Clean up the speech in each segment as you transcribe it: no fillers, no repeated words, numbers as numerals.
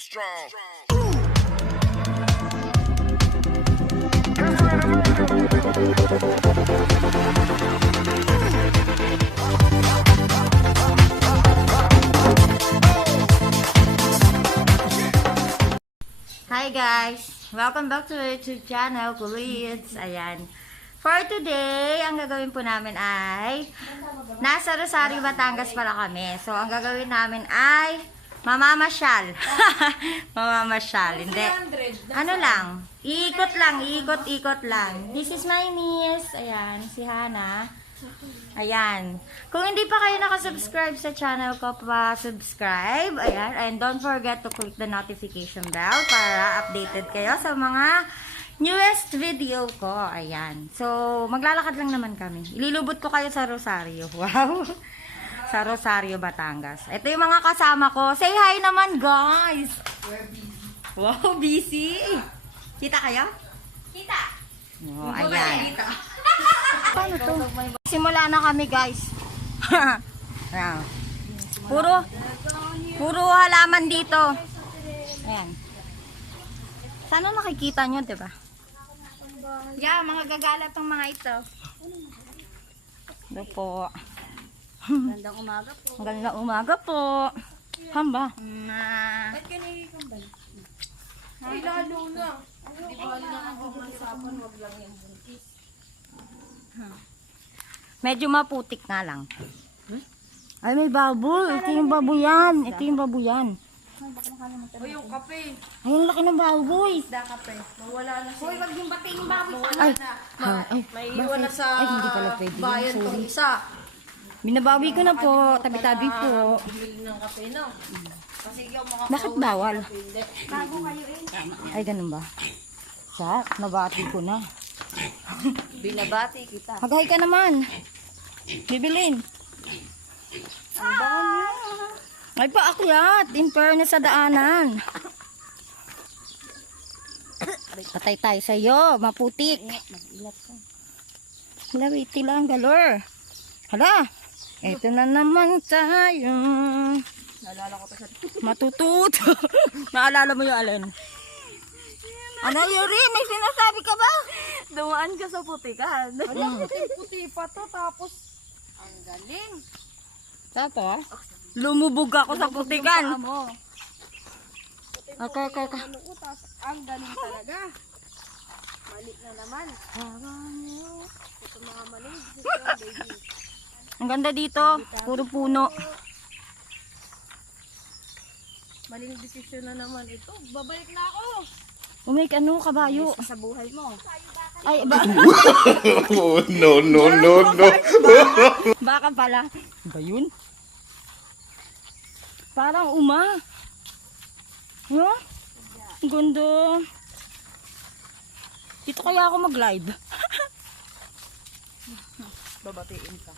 strong. Hi guys! Welcome back to our YouTube channel, Kulids. Ayan. For today, ang gagawin po namin ay nasa Rosario, Batangas pala kami. So, ang gagawin namin ay mamamasyal. Mamamasyal. Hindi. Ano lang? Iikot lang. This is my niece. Ayan, si Hana. Ayan. Kung hindi pa kayo nakasubscribe sa channel ko, pa-subscribe. Ayan. And don't forget to click the notification bell para updated kayo sa mga newest video ko. Ayan. So, maglalakad lang naman kami. Ililubot ko kayo sa Rosario. Wow. Sa Rosario, Batangas. Ito yung mga kasama ko. Say hi naman, guys. Wow, busy. Kita kayo? Kita. Oh, ayan. Paano to? Simula na kami, guys. Ayan. Puro halaman dito. Ayan. Sana nakikita nyo, diba? Yeah, mga gagalat ng mga ito. Ito po. Gandang umaga po. Magandang umaga po. Hamba. Ba't ka nagkikambal? Ay, lalo na. Di ba na ako mahirapan, wag lang yung buntis. Medyo maputik nga lang. Ay, may baboy. Ito yung baboyan. O yung kape. Ay, ang laki ng baboy. Isda kape. Mawala na siya. Hoy, wag yung bating yung baboy. Mawala na. May iwan na sa Ay, hindi pala pwede. bayan Sorry. tong isa. Binabawi ko na po. Tabi-tabi po. Bumili ng kape, no? Kasi yung mga Bakit bawal? hindi. Bago kayo eh. Ay, ganun ba? Siya, nabati ko na. Binabati kita. Maghay ka naman. Bibilin. Ang bango niya. Ay, paakyat. In fairness sa daanan. Patay tayo sa'yo. Maputik. Lawiti lang, galor. Hala. Ito na naman tayo. Naalala ko to sa Matututo. Naalala mo yung alin? Ano, Yuri? May sinasabi ka ba? dumaan ka sa putikan. Mm. Puti pa to, tapos ang galing. Tapos, lumubog ako sa putikan. Mo. Okay. Ano ko, tapos ang galing talaga. Mali na naman. Ito mga mali. Baby. Ang ganda dito. Puro puno. Maling desisyon na naman ito. Babalik na ako. Umik ano, kabayo. Sa buhay mo. Ay, ba? Oh, no. Baka pala. Ba yun? Parang uma. No? Ang ganda. Dito kaya ako mag-live. Babatiin ka.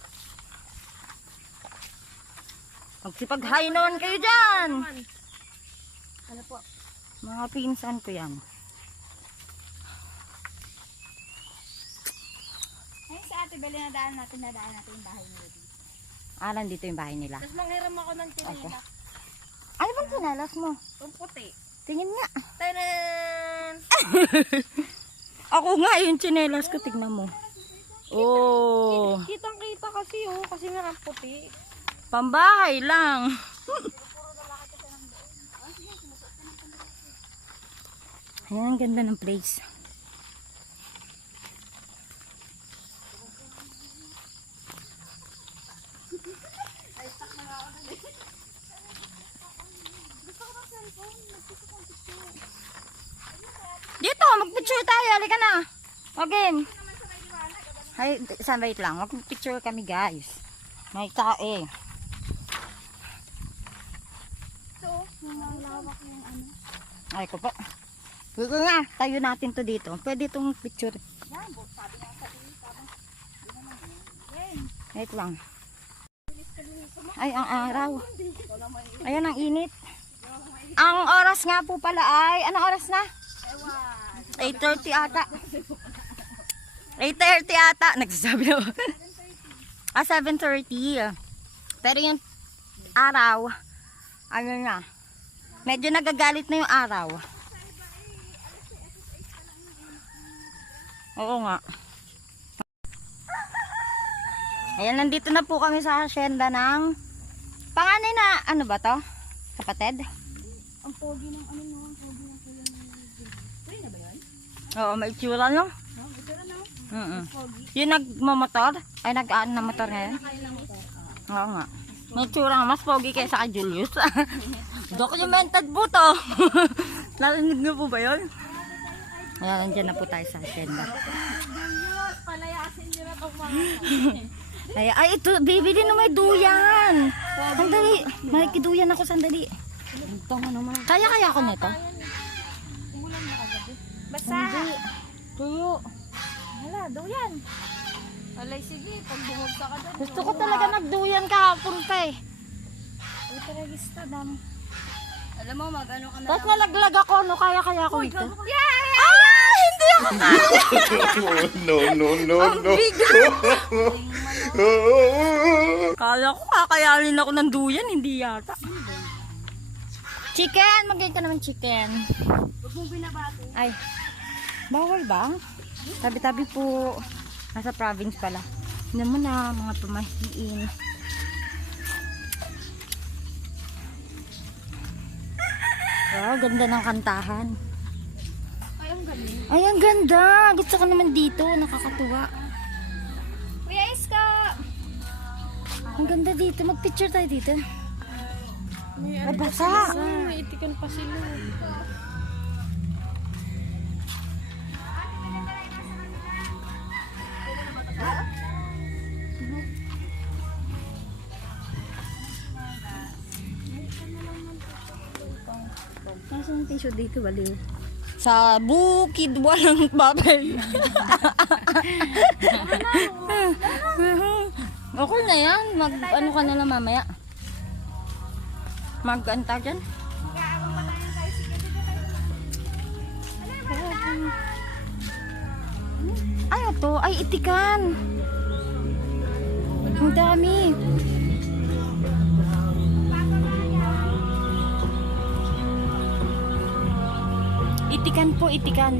Magsipag-hi naman kayo dyan. Ano po? Mga pinsan ko yan. Ay, sa ate Beli nadaan natin yung bahay nila dito. Nandito yung bahay nila. Tapos manghiram ako ng tinila. Ano bang sinalas mo? Itong puti. Tingin nga. Tanan! Ako nga, yung tsinelas ko. Tignan mo. Oh. Kitang kita kasi kasi nga ang puti. Pambahay lang. Ayan, ang ganda ng place. Dito, mag-picture tayo. Halika na. Okay. Ay, wait lang. Mag-picture kami, guys. May tae. So, nalalawak yung ano. Ay ko pa. Gusto nga, tayo natin to dito. Pwede itong picture. Yan, sabi nga sa iyo, parang Wait lang. Ay, ang araw. Ayan, ang init. Ang oras nga po pala ay, anong oras na? 8:30 ata. 8:30 ata. Nagsasabi na. 7:30. Pero yung araw, ano na, Medyo nagagalit na yung araw. Oo nga. Ayan, nandito na po kami sa hacienda ng panganay na, ano ba to? Kapatid? Ang pogi ng ano no, ang pogi ng kuya ng Kuya na ba yan? Oo, may itsura no? No, ito na no. Pogi. Yung nagmamotor? Ay, nag-aan na motor ngayon? Oo nga. May itsura nga, mas pogi kaysa kay Julius. Documented po to. Narinig niyo po ba yun? Ayan, nandiyan na po tayo sa hacienda. Julius, palayasin niyo na itong mga. Ay, ito, bibili na may duyan. Sandali, may kiduyan ako, sandali. Kaya ako nito. Umulan na kagabi. Basta. Hindi. Tuyo. Hala, daw yan. Alay, sige, pag bumagsa ka doon. Gusto ko talaga nagduyan kahapon pa eh. Uy, taragista, dam. Alam mo, mag-ano ka na Tapos nalaglag ako, no? Kaya ako nito. Yeah! Ah! Hindi ako No, no, no, no. Kala ko kakayanin ako ng duyan, hindi yata. Chicken! Magayin ka naman chicken. Huwag mong binabato. Ay, bawal ba? Tabi-tabi po. Nasa province pala. Hindi mo na, mga pamahiin. Wow, ganda ng kantahan. Ay, ang galing. Ay, ang ganda. Gusto ko naman dito. Nakakatuwa. Kuya Iska! Ang ganda dito. Mag-picture tayo dito. May Ay, basa. May itikan pa sila. Nasaan yung tissue dito, baliw? Sa bukid walang babay. Okay na yan. Ano ka na lang mamaya? Mag-anta dyan? Ay, ito. Ay, itikan. Ang dami. Itikan po, itikan.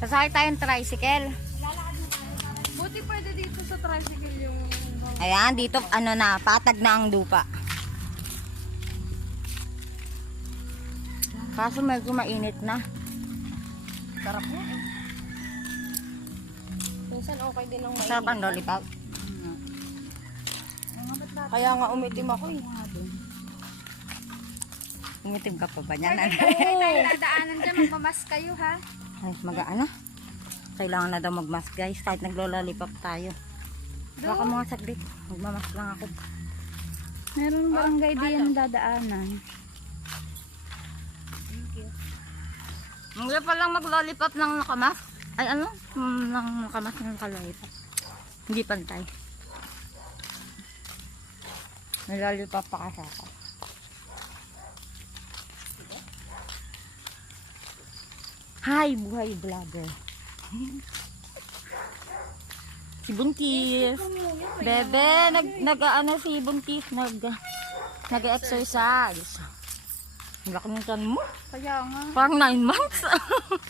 Sasakay tayong tricycle. Buti pwede dito sa tricycle yung... Ayan, dito ano na, patag na ang lupa. Kaso medyo mainit na. Sarap mo eh. Minsan okay din ang Sarap ang lollipop. Kaya nga umitim ako eh. Umitim ka pa ba niyan? Tayo dadaanan dyan, magmamas kayo ha. Ay, mag-ano? Kailangan na daw mag-mask guys, kahit naglo-lollipop tayo. Baka mga saglit, magmamask lang ako. Meron barangay din dadaanan. Hindi pa lang mag-lollipop ng nakamask. Ay ano? Ng nakamask ng nakalollipop. Hindi pantay. May lollipop pa kasi ako. Hi, buhay vlogger. Si Buntis. Bebe, nag-ano si Buntis, nag-exercise. Ang laki ng tiyan mo. Kaya nga. Parang 9 months.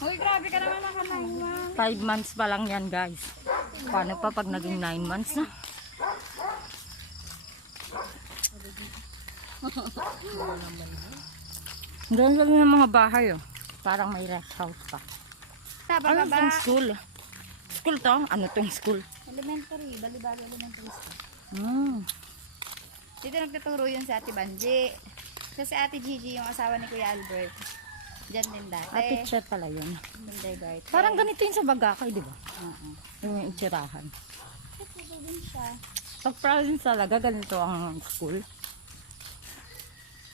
Uy, grabe ka naman nakalawa. 5 months pa lang yan, guys. Paano pa pag naging 9 months na? Doon lang yung mga bahay, oh. Parang may rest house pa. Ano itong school? School to? Ano itong school? Elementary, Balibago Elementary School. Dito nagtuturo yun si Ate Banji. So si Ate Gigi, yung asawa ni Kuya Albert. Diyan din dati. Teacher pala yun. Kindergarten. Parang ganito yung sa Bagakay, di ba? Yung itsurahan. Pag province talaga, ganito ang school.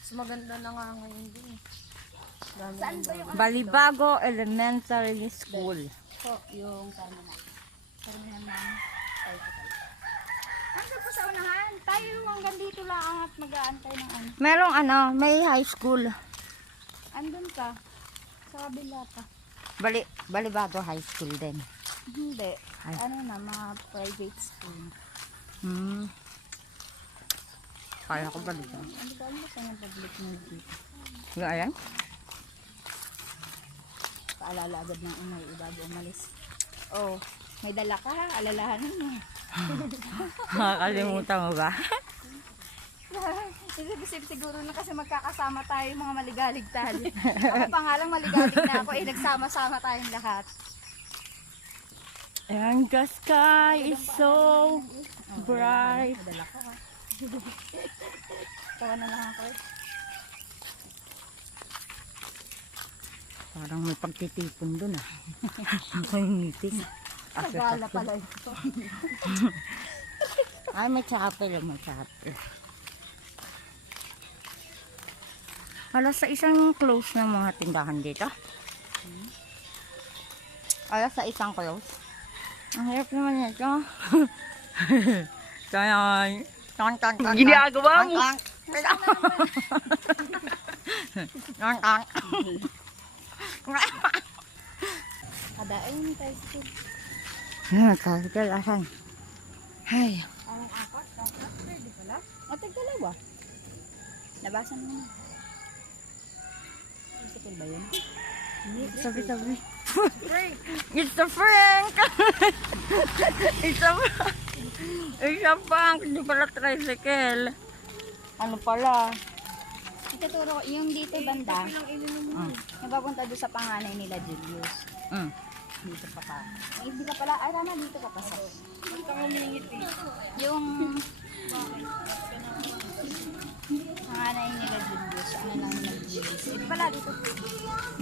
Mas maganda na nga ngayon din eh. Saan ba yung Balibago Elementary School. po, yung terminal. Terminal ng bicycle. Hanggang po sa unahan. Tayo hanggang dito lang at mag-aantay ng ano. Merong may high school. Andun ka. Sa kabila pa. Balibago High School din. Hindi. Ay. Ano na, mga private school. Kaya ko balibago. Ano ba mo sa yung public mo dito? Yung ayan? Paalala agad ng umay bago umalis. Oh, may dala ka ha? Alalahanin mo. Makakalimutan mo ba? Isip siguro na kasi magkakasama tayo mga maligalig tayo. Ako pa nga lang maligalig na ako. Nagsama-sama tayong lahat. And the sky is so bright. May dala ka ha? Tawa na lang ako. Parang may pagtitipon dun May ngitis. Sagala pala ito. Ay, may chapel. May chapel. Alas sa isang close ng mga tindahan dito. Alas sa isang close. Ang hirap naman ito. Kaya, ginagawa mo. Kadain tayo sa Tricycle, asan? Ay, anong apat? Pwede pala. O, tagdalawa. Labasan mo na. Tricycle ba yun? sabi. It's the Frank! It's a Frank! Hindi pala tricycle. Ano pala? Ituturo ko, yung dito banda, yung papunta doon sa panganay nila, Julius. Dito pa pa. Hindi ka pala, ay tama, dito ka pa sa. Yung panganay nila, Julius, ano lang nila, Julius. Ito pala, dito.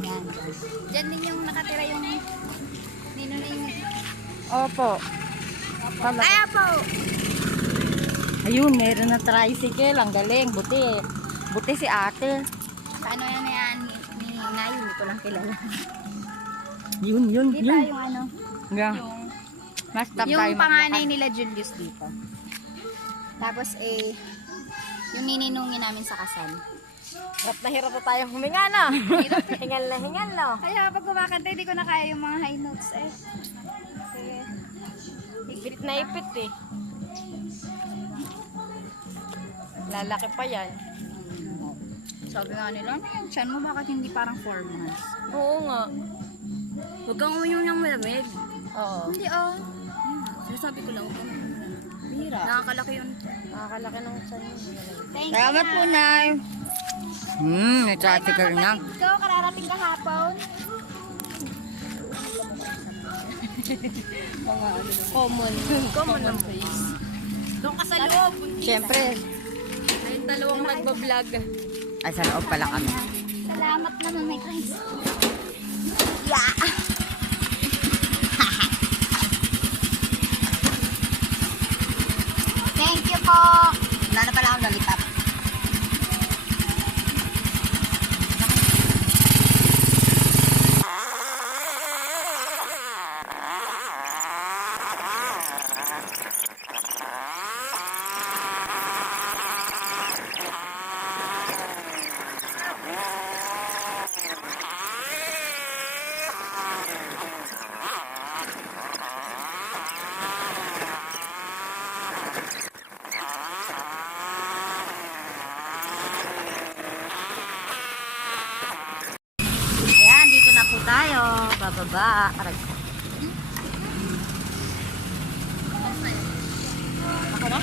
Yan. Diyan din yung nakatira yung ninunay mo. Opo. Ay, po! Ayun, meron na tricycle. Ang galing. Buti si ate. Sa ano yan ni Nay, hindi ko lang kilala. Yun. Dito yung ano, Yeah. yung Mas stop tayo yung panganay maglakad. nila Julius dito. Tapos yung nininungin namin sa kasal. Hirap na tayo huminga na. Hingal na. Kaya pag kumakanta, hindi ko na kaya yung mga high notes Ipit na ipit eh. Lalaki pa yan. Sabi nga nila, ano yan? Tiyan mo bakit hindi parang 4 months? Oo nga. Huwag kang uminom ng malamig. Oo. Hindi Sinasabi ko lang. Bihira. Nakakalaki yun. Nakakalaki ng tiyan yun. Thank you. Salamat po, Nay. May tricycle na. Kapatid ko, kararating kahapon. Common ng face. Doon ka sa loob. Siyempre. Ay, dalawang nagbablog. Ay, sa loob pala kami. Salamat naman may thanks. Thank you po. Wala na pala akong lollipop. Ayan, dito na po tayo. Bababa. Aray. Ako na?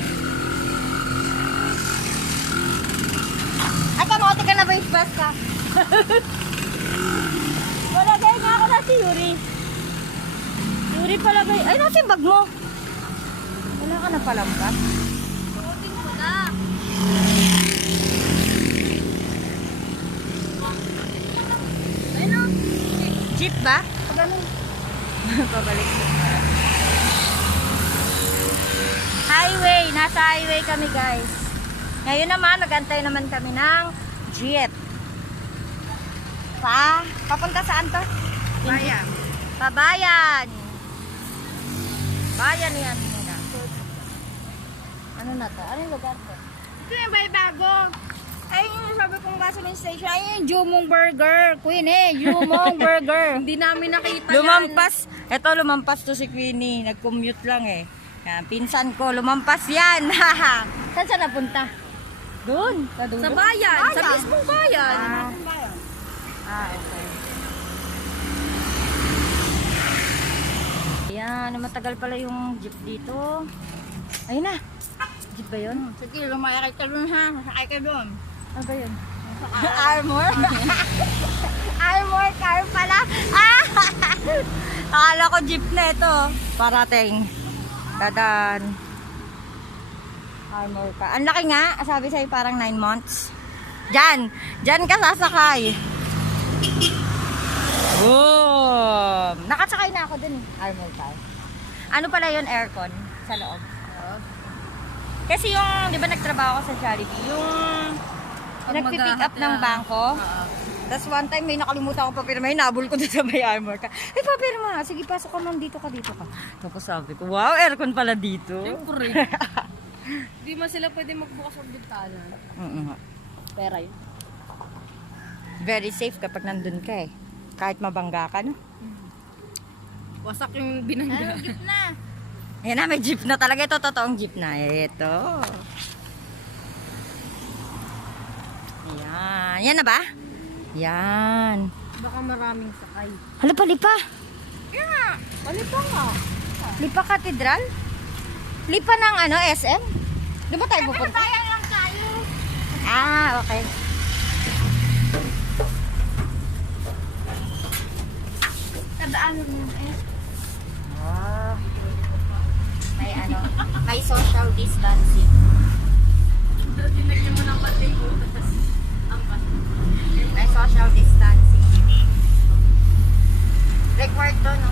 Ay, kamote ka na ba yung bus ka? Wala kayo nga ako na si Yuri. Yuri pala ba? Ay, nasa yung bag mo. Wala ka na palang bag. Jeep ba? Pabalik ko. Highway. Nasa highway kami, guys. Ngayon naman, nagantay naman kami ng jeep. Papunta saan to? Bayam. Pabayan. Bayan yan muna. Ano na to? Ano yung lugar to? Ito yung bago. Ay, yung sabi kong gasoline station. Ay, yung Jumong Burger. Queen Jumong Burger. Hindi namin nakita Lumampas. Ito, lumampas to si Queenie. Nag-commute lang eh. Yan, pinsan ko, lumampas yan. Saan siya napunta? Doon. Sa dulo? Sa bayan. Sa mismong bayan. Okay. Ayan, matagal pala yung jeep dito. Ayun na. Jeep ba yun? Sige, lumayakay ka dun ha. Masakay ka dun. Ano ba yun? Armor? Armor car pala. Ah! Akala ko jeep na ito. Parating. Dadan. Armor car. Ang laki nga. Sabi sa'yo parang 9 months. Diyan. Diyan ka sasakay. Boom! Nakasakay na ako dun. Armor car. Ano pala yun? Aircon sa loob. Kasi yung, di ba nagtrabaho ako sa Jollibee, yung nagpipick up ng bangko. Tapos one time may nakalimutan ko papirma, hinabol ko doon sa may armor ka. Ay, papirma, sige pasok ka man, dito ka. Tapos sabi ko, wow, aircon pala dito. Siyempre. Hindi man sila pwede magbukas ang bintana. Pera yun. Very safe kapag nandun ka eh. Kahit mabangga ka, no? Wasak yung binangga. Jeep na. Ayan na, may jeep na talaga. Ito, totoong jeep na. Ito. Ayan. Yan na ba? Yan. Baka maraming sakay. Hala pa, lipa. Palipa nga. Lipa Cathedral? Lipa ng ano, SM? Di ba tayo pupunta? Lang tayo. Ah, okay. Kadaanan mo eh. Ah. May ano, may social distancing. Tinagyan mo ng pating ko. May social distancing. Required to, no?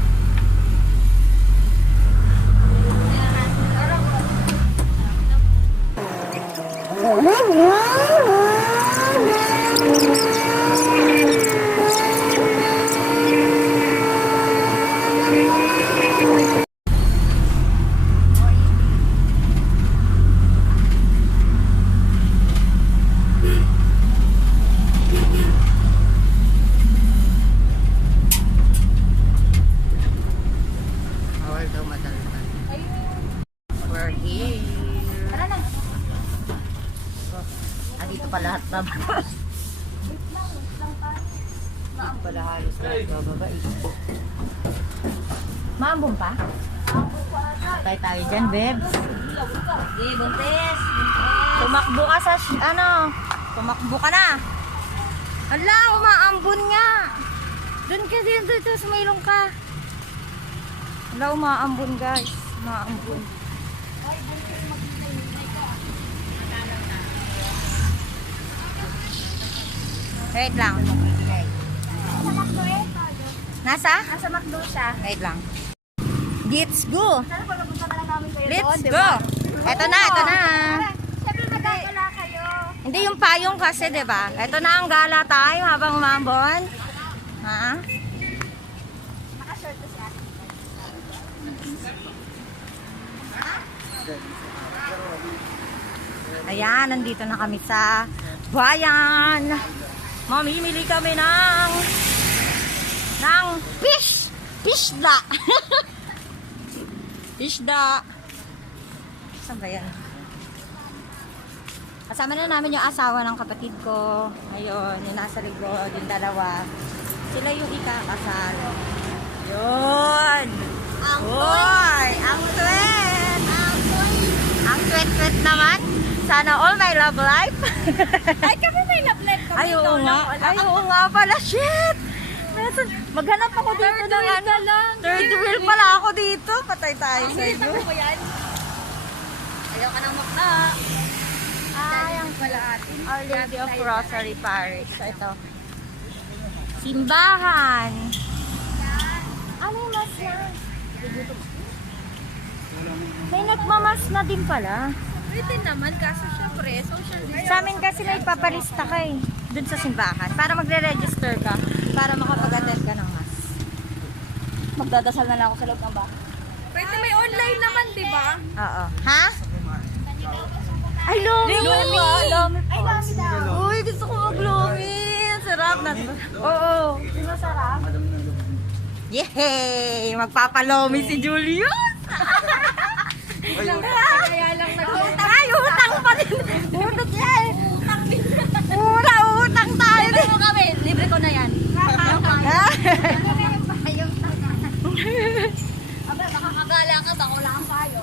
Bawal daw madalatan. We're here. Tara na. Dito pa lahat na ba? Dito pala halos lahat bababa eh. Maambong pa? Patay tayo dyan, bebs. Sige, buntis. Tumakbo ka sa, tumakbo ka na. Hala, umaambon nga. Doon ka dito, sumilong ka. Hala, umaambon guys. Umaambon. Wait lang. Nasa? Nasa McDo siya. Wait lang. Let's go. Sana pagpunta na lang namin kayo Let's doon, di go. ba? Eto na, eto na. Siyempre magkakala kayo. Hindi yung payong kasi, di ba? Eto na ang gala time habang umambon. Ha? Naka-short to siya. Ayan, nandito na kami sa bayan. Mamimili kami ng fish. Fishda. Fishda. Saan ba yan? Kasama na namin yung asawa ng kapatid ko. Ayun, yung nasa likod, yung dalawa. Sila yung ikakasal. Yun. Hoy, ang twet. Ang twet naman. Sana all my love life. Ay, kami may love-life kami. Ay, oo nga. Ay, oo nga pala. Shit! Maghanap ako dito ng ano. Third wheel pala ako dito. Patay tayo sa iyo. Ano yan? Ayaw ka nang makna. Ay, ang Wala atin. Our Lady of Rosary Parish. So, ito. Simbahan. Ano yung mas na? May nagmamas na din pala. Pwede naman kasi syempre social distancing. Sa amin kasi may papalista ka eh. Doon sa simbahan. Para magre-register ka. Para makapag-attend ka ng mass. magdadasal na lang ako sa loob ng bahay. Pwede may online naman, di ba? Oo. Ha? Ay, lomi! Lomi! Ay, lomi daw. Uy, gusto ko mag-lomi. Sarap na. Oo. Sino sarap? Yay! Magpapalomi si Julius! Kaya lang nag-utang. Ay, utang pa rin! Utang yan! Ura, utang tayo din! Libre mo kami. Libre ko na yan. Aba, baka magala ka. Baka wala kang payo.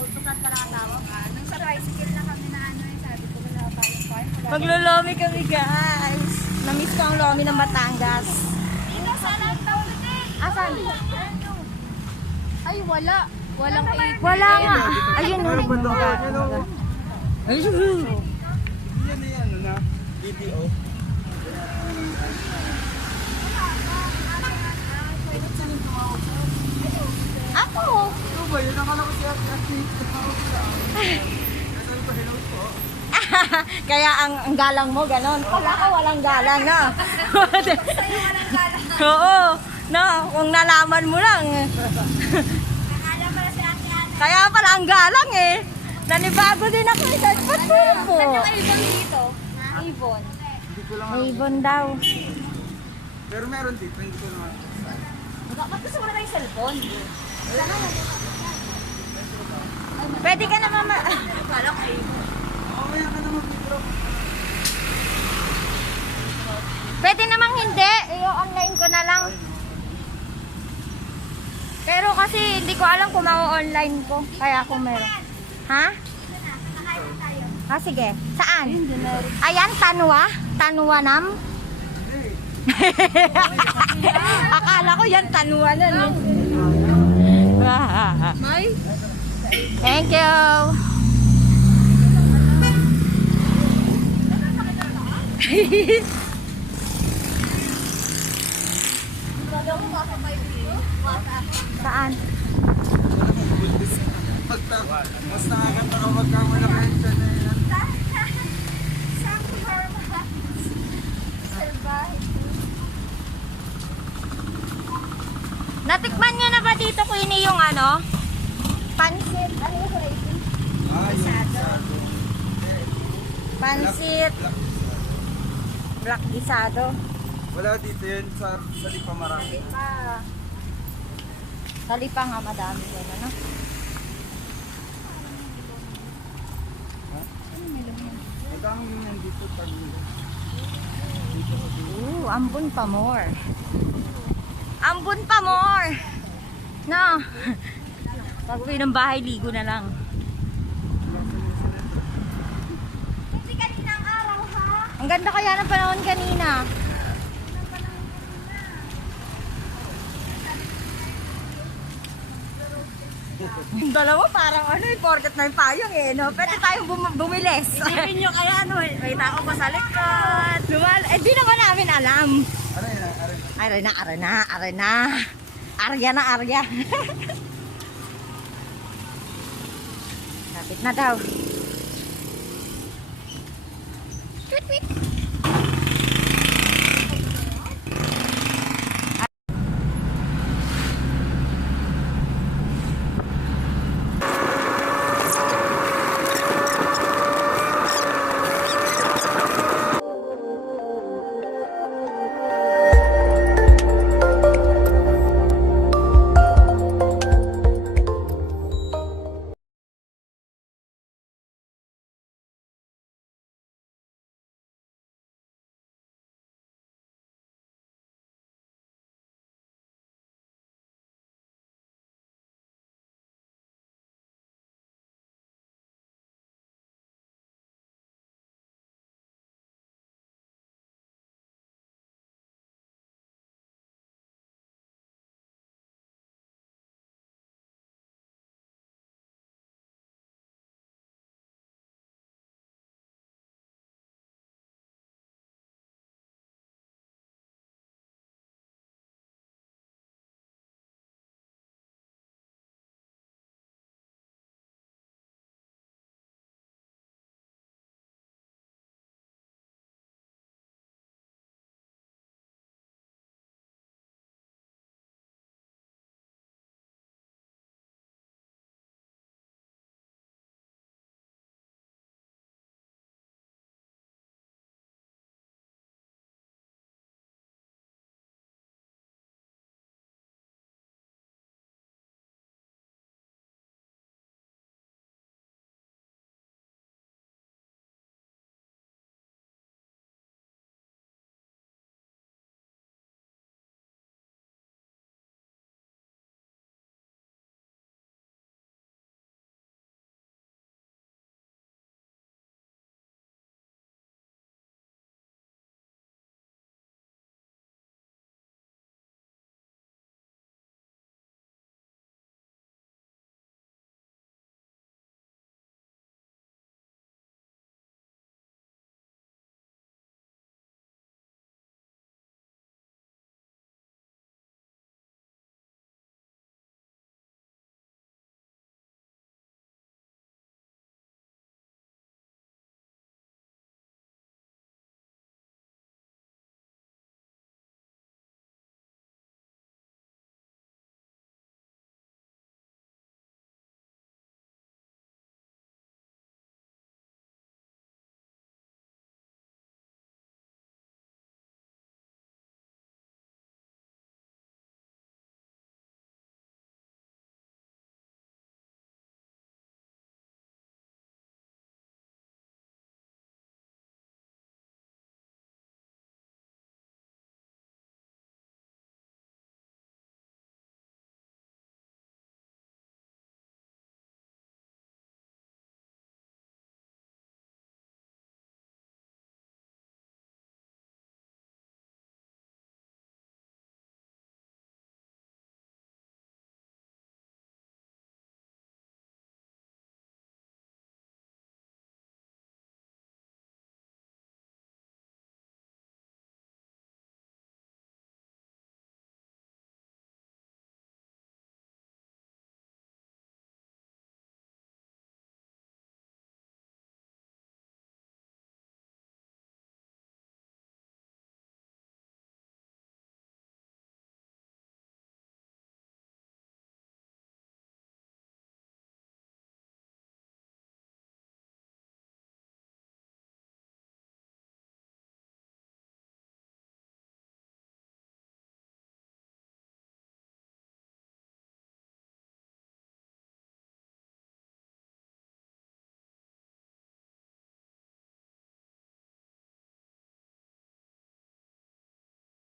Tutukan ka lang ang tawag. Nung sa tricycle na kami na ano, sabi ko wala tayong payo. Maglolomi kami, guys. Namiss ko ang lomi ng Batangas. Ina, sana ang tawag din. Asan? Ay, wala. Walang aid. Wala nga. Ayun, Meron pa doon. Ayun. Yan na yan, na. BDO. Ako. Ito ba? Yun akala ko siya. Sabi ko, hello po. Kaya ang galang mo, ganon. Pala ako walang galang, na. Oo. No, kung nalaman mo lang. Kaya pala ang galang eh. Nanibago din ako. Ba't po? Ibon dito. Ibon. Hindi ko lang. Ibon daw. Pero meron dito, hindi ko naman. Ba't gusto mo na yung cellphone? Pwede ka naman Kala ko ibon. Mamaya ka naman, bro. Pwede namang hindi. I-online ko na lang. Pero kasi hindi ko alam kung ma-online ko. Kaya kung meron. Ha? Ah, sige. Saan? Ayan, Tanwa? Tanwa Nam? Akala ko yan, Tanwa na. No? May? Thank you. Saan? Mas nakakanta ka magkamalaki ka na yan. Natikman niyo na ba dito, Queenie, yung ano? Pansit. Ano yung rating? Pansit. Black gisado. Wala dito yun sa Lipa Marami. Talipa nga madami yun, ano? Magkano yan dito pag... Ambon pa more. Ambon pa more. No. Pag uwi ng bahay, ligo na lang. Kasi kaninang araw, ha? Ang ganda kaya ng panahon kanina. Yung dalawa parang ano eh, porket na yung payong eh, no? Pwede tayong bumilis. Isipin nyo kaya, no? May tao pa sa likod. Di naman namin alam. Aray na. Arya na, Arya. Kapit na daw.